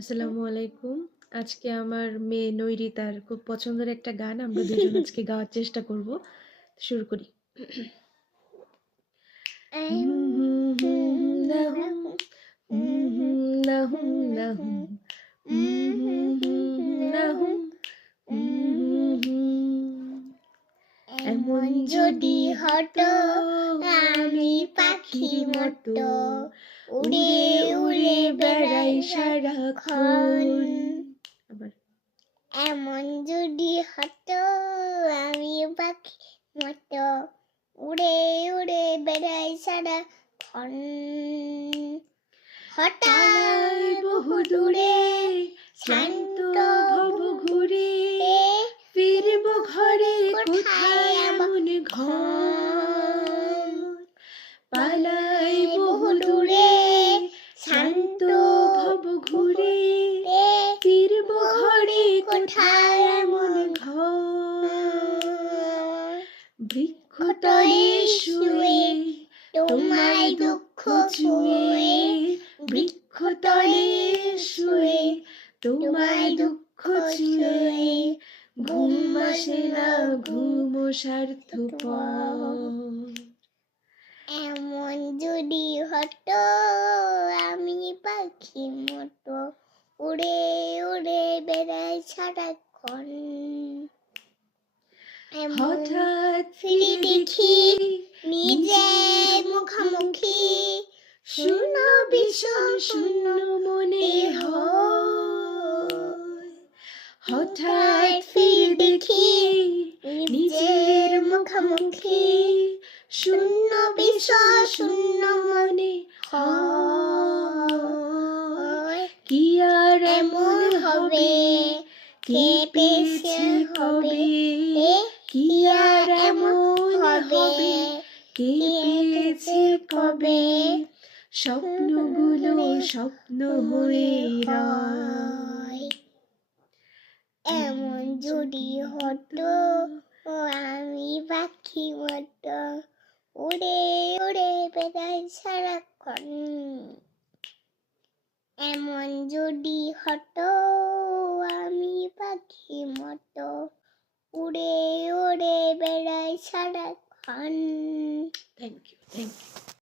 আসসালামু আলাইকুম। আজকে আমার মেয়ে নৈরিতার খুব পছন্দের একটা গান আমরা দুজন আজকে গাওয়ার চেষ্টা করব। শুরু করি। লাহুম লাহুম লাহুম লাহুম এমন যদি হতো আমি পাখি মতো উড়ে উড়ে বেড়াই সারাক্ষণ। আবার এমন যদি হতো আমি পাখি মতো উড়ে উড়ে বেড়াই সারাক্ষণ। হঠাৎ বহু দূরে শান্ত ভব ঘুরে ফিরব ঘরে কোথায় এমন ঘর পালাই বহু দূরে শান্ত ভব ঘুরে ফিরব ঘরে কোথায় এমন ঘর বৃক্ষতলে শুয়ে তোমায় দুঃখ ছুঁয়ে বৃক্ষতলে শুয়ে তোমায় দুঃখ ছুঁয়ে ঘুম আসে না ঘুম স্বার্থপর। এমন যদি হতো আমি পাখি মতো উড়ে উড়ে বেড়াই সারাক্ষণ। হঠাৎ ফিরে দেখি নিজের মুখোমুখি শূন্য ভীষণ শূন্য মনে হয়। হঠাৎ ফিরে দেখি নিজের মুখোমুখি শূন্য ভীষণ শূন্য মনে হয়। কি আর এমন হবে কে পেয়েছে কবে কি আর এমন হবে কে পেয়েছে কবে স্বপ্নগুলো স্বপ্ন হয়ে রয়। এমন যদি হতো আমি পাখি মতো উড়ে উড়ে বেড়াই সারাক্ষণ। এমন যদি হতো আমি পাখি মতো উড়ে উড়ে বেড়াই সারাক্ষণ।